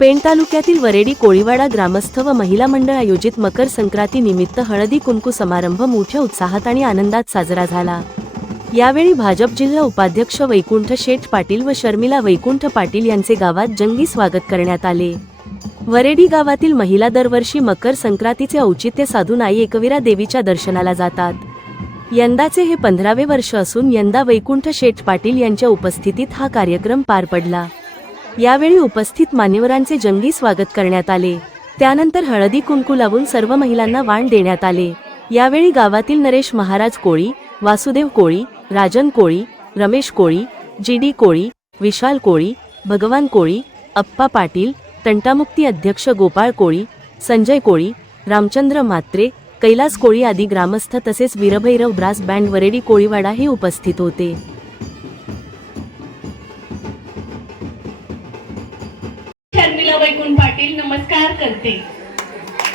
पेण तालुक्यातील वरेडी कोळीवाडा ग्रामस्थ व महिला मंडळ आयोजित मकर संक्रांती निमित्त हळदी कुंकू समारंभ मोठ्या उत्साहात आणि आनंदात साजरा झाला. यावेळी भाजप जिल्हा उपाध्यक्ष वैकुंठ शेठ पाटील व शर्मिला वैकुंठ पाटील यांचे गावात जंगी स्वागत करण्यात आले. वरेडी गावातील महिला दरवर्षी मकर संक्रांतीचे औचित्य साधून आई एकविरा देवीच्या दर्शनाला जातात. यंदाचे हे पंधरावे वर्ष असून यंदा वैकुंठ शेठ पाटील यांच्या उपस्थितीत हा कार्यक्रम पार पडला. यावेळी उपस्थित मान्यवरांचे जंगी स्वागत करण्यात आले. त्यानंतर हळदी कुंकू लावून सर्व महिलांना वाण देण्यात आले. यावेळी गावातील नरेश महाराज कोळी वासुदेव कोळी राजन कोळी रमेश कोळी जी डी कोळी विशाल कोळी भगवान कोळी अप्पा पाटील तंटामुक्ती अध्यक्ष गोपाळ कोळी संजय कोळी रामचंद्र म्हात्रे कैलास कोळी आदी ग्रामस्थ तसेच वीरभैरव ब्रास बँड वरेडी कोळीवाडा हे उपस्थित होते. शर्मिला वैकुंठ पाटील नमस्कार करते.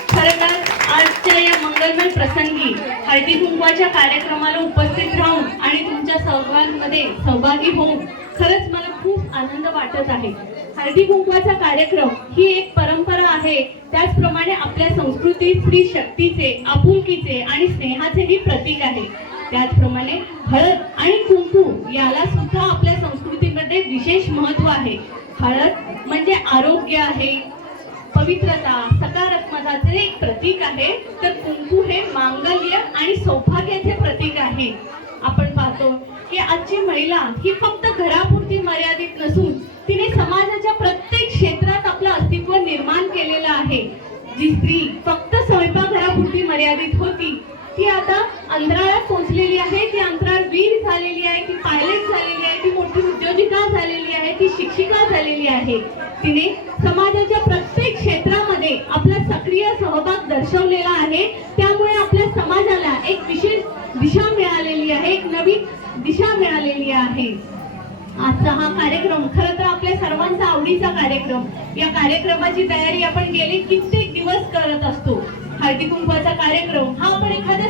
खरं तर आजच्या या मंगलमय प्रसंगी हळदी कुंकवाच्या कार्यक्रमाला उपस्थित राहून आणि तुमच्या सहभागामध्ये सहभागी होऊन खरंच मला खूप आनंद वाटत आहे. हळदी कुंकवाचा कार्यक्रम ही एक परंपरा आहे. त्याचप्रमाणे आपल्या संस्कृती स्त्री शक्तीचे आपुलकीचे आणि स्नेहाचेही प्रतीक आहे. त्याचप्रमाणे हळद आणि कुंकू याला सुद्धा आपल्या संस्कृतीमध्ये विशेष महत्त्व आहे. हळद म्हणजे आरोग्य आहे पवित्रता सकारात्मकाचे एक प्रतीक आहे. तर कुंकू हे मांगल्य आणि सौभाग्याचे प्रतीक आहे. आपण पाहतो की आजची महिला ही फक्त घरापुरती मर्यादित नसून तिने समाजाच्या प्रत्येक क्षेत्रात आपलं अस्तित्व निर्माण केलेलं आहे. जी स्त्री फक्त स्वयंपाकघरापुरती मर्यादित होती ती आता अंधराळात पोहोचलेली आहे ती ती झालेली आहे. तिने समाजाच्या प्रत्येक क्षेत्रामध्ये आपला सक्रिय सहभाग दर्शवलेला आहे. त्यामुळे आपल्या समाजाला एक विशेष दिशा मिळालेली आहे एक नवीन दिशा मिळालेली आहे. आजचा हा कार्यक्रम खरं तर आपल्या सर्वांचा आवडीचा कार्यक्रम. या कार्यक्रमाची तयारी आपण गेले कित्येक दिवस करत असतो. हळदी कुंकवाचा कार्यक्रम हा आपण एखाद्या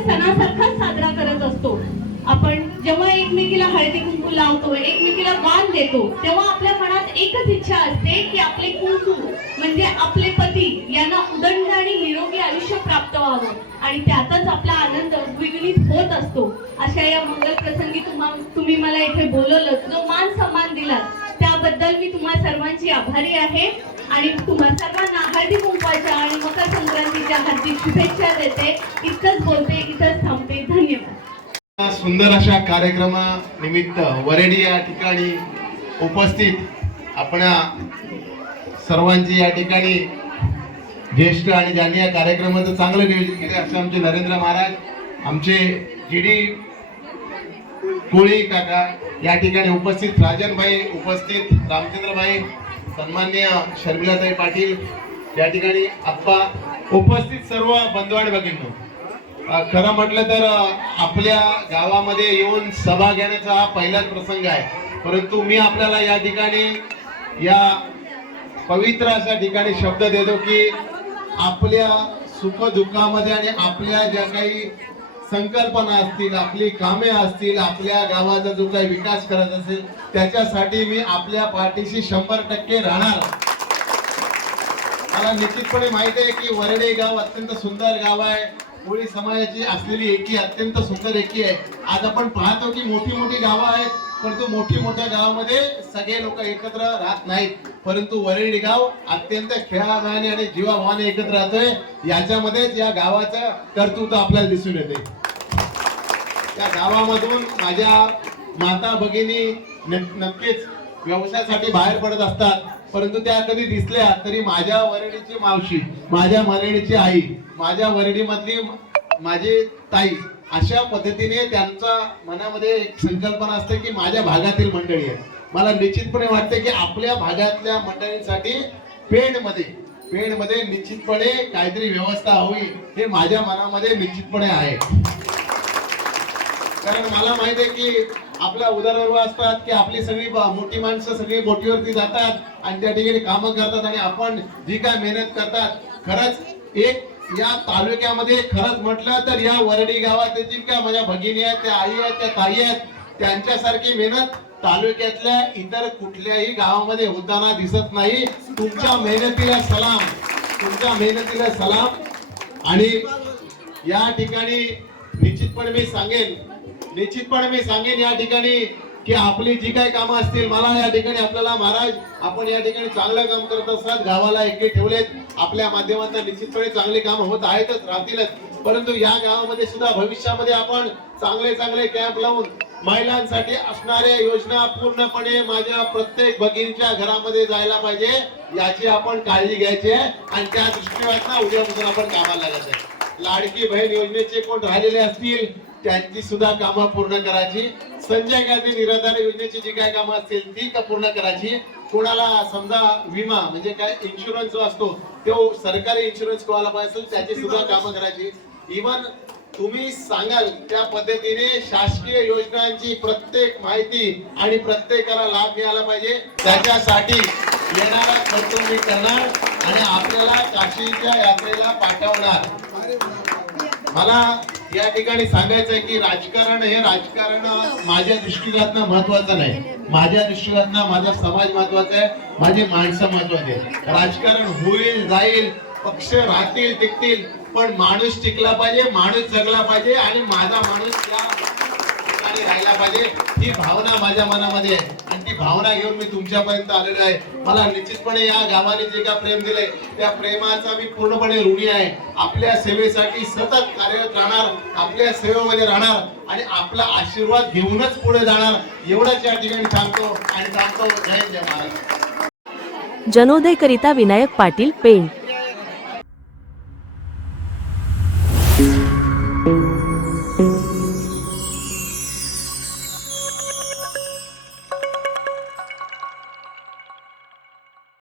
एकमेकीला हळदी कुंकू लावतो एकमेकीला वाण देतो तेव्हा आपल्या मनात एकच इच्छा असते की आपले कुंकू म्हणजे आपले पती यांना उदंड आणि निरोगी आयुष्य प्राप्त व्हावं. आणि त्यातच आपला आनंद द्विगुणित होत असतो. अशा या मंगल प्रसंगी तुम्हा तुम्ही मला इथे बोलवलं जो मान सन्मान दिला त्याबद्दल मी तुम्हा सर्वांची आभारी आहे. आणि तुम्हा सर्वांना हळदी कुंकवाच्या आणि मकर संक्रांतीच्या हार्दिक शुभेच्छा देते. इतकंच बोलते. सुंदर अशा कार्यक्रमानिमित्त वरेडी या ठिकाणी उपस्थित आपणा सर्वांची या ठिकाणी ज्येष्ठ आणि ज्यांनी या कार्यक्रमाचं चांगलं नियोजन केले. असे आमचे नरेंद्र महाराज आमचे जी डी कोळी काका या ठिकाणी उपस्थित राजनभाई उपस्थित रामचंद्रभाई सन्मान्य शर्मिलाताई पाटील या ठिकाणी आप्पा उपस्थित सर्व बंधवाड आणि खरं म्हटलं तर आपल्या गावामध्ये येऊन सभा घेण्याचा हा पहिलाच प्रसंग आहे. परंतु मी आपल्याला या ठिकाणी या पवित्र अशा ठिकाणी शब्द देतो की आपल्या सुखदुःखामध्ये आणि आपल्या ज्या काही संकल्पना असतील आपली कामे असतील आपल्या गावाचा जो काही विकास करत असेल त्याच्यासाठी मी आपल्या पाठीशी शंभर टक्के राहणार. मला निश्चितपणे माहिती आहे की वरडे गाव अत्यंत सुंदर गाव आहे. कोळी समाजाची असलेली एकी अत्यंत सुंदर एकी आहे. आज आपण पाहतो की मोठी मोठी गावं आहेत परंतु मोठी मोठ्या गावामध्ये सगळे लोक एकत्र राहत नाहीत. परंतु वरळी गाव अत्यंत खेळाभाने आणि जीवाभावाने एकत्र राहतोय. याच्यामध्येच या गावाचं कर्तृत्व आपल्याला दिसून येते. त्या गावामधून माझ्या माता भगिनी नक्कीच व्यवसायासाठी बाहेर पडत असतात. परंतु त्या कधी दिसल्या तरी माझ्या वरडीची मावशी माझ्या मरणीची आई माझ्या वरडीमधली माझी ताई अशा पद्धतीने त्यांचा मनामध्ये एक संकल्पना असते की माझ्या भागातील मंडळी आहे मला निश्चितपणे वाटते की आपल्या भागातल्या मंडळींसाठी पेणमध्ये पेणमध्ये निश्चितपणे काहीतरी व्यवस्था हवी हे माझ्या मनामध्ये निश्चितपणे आहे. कारण मला माहीत आहे की आपल्या उदरवर असतात की आपली सगळी मोठी माणसं सगळी बोटीवरती जातात आणि त्या ठिकाणी कामं करतात आणि आपण जी काय मेहनत करतात खरंच एक या तालुक्यामध्ये खरंच म्हटलं तर या वरडी गावात जी काय माझ्या भगिनी आहेत त्या आई आहेत त्या ताई आहेत त्यांच्यासारखी मेहनत तालुक्यातल्या इतर कुठल्याही गावामध्ये होताना दिसत नाही. तुमच्या मेहनतीला सलाम. तुमच्या मेहनतीला सलाम. आणि या ठिकाणी निश्चितपणे मी सांगेन निश्चितपणे मी सांगेन या ठिकाणी की आपली जी काही कामं असतील मला या ठिकाणी आपल्याला महाराज आपण या ठिकाणी चांगलं काम करत असतात गावाला एके ठेवलेत आपल्या माध्यमातून निश्चितपणे चांगली कामं होत आहेतच राहतीलच. परंतु या गावामध्ये सुद्धा भविष्यामध्ये आपण चांगले चांगले कॅम्प लावून महिलांसाठी असणाऱ्या योजना पूर्णपणे माझ्या प्रत्येक भगिनीच्या घरामध्ये जायला पाहिजे याची आपण काळजी घ्यायची आहे. आणि त्या दृष्टीने उद्यापासून आपण कामाला लागत आहे. लाडकी बहीण योजनेचे कोण राहिलेले असतील त्यांची सुद्धा कामं पूर्ण करायची. संजय गांधी निराधार योजनेची जी काय कामं असतील ती का पूर्ण करायची. कोणाला समजा विमा म्हणजे काय इन्शुरन्स जो असतो तो सरकारी इन्शुरन्स कोणाला पाहिजे असेल त्याची सुद्धा कामं करायची. इवन तुम्ही सांगाल त्या पद्धतीने शासकीय योजनांची प्रत्येक माहिती आणि प्रत्येकाला लाभ मिळाला पाहिजे. त्याच्यासाठी येणारा खर्च मी करणार आणि आपल्याला काशीच्या यात्रेला पाठवणार. मला या ठिकाणी सांगायचं आहे की राजकारण हे राजकारण माझ्या दृष्टिकोनातनं महत्वाचं नाही. माझ्या दृष्टिकोनातनं माझा समाज महत्त्वाचा आहे माझी माणसं महत्वाची आहे राजकारण होईल जाईल पक्ष राहतील टिकतील पण माणूस टिकला पाहिजे माणूस जगला पाहिजे आणि माझा माणूस या ठिकाणी राहायला पाहिजे ही भावना माझ्या मनामध्ये आहे. ती भावना घेऊन मी तुमच्यापर्यंत आलेलो आहे. मला निश्चितपणे या गावाने जे का प्रेम दिले त्या प्रेमाचा मी पूर्णपणे ऋणी आहे. आपल्या सेवेसाठी सतत कार्यरत राहणार आपल्या सेवेमध्ये राहणार आणि आपला आशीर्वाद घेऊनच पुढे जाणार. एवढंच या ठिकाणी सांगतो आणि सांगतो. जय जय महाराज जनोदय करिता विनायक पाटील पेंट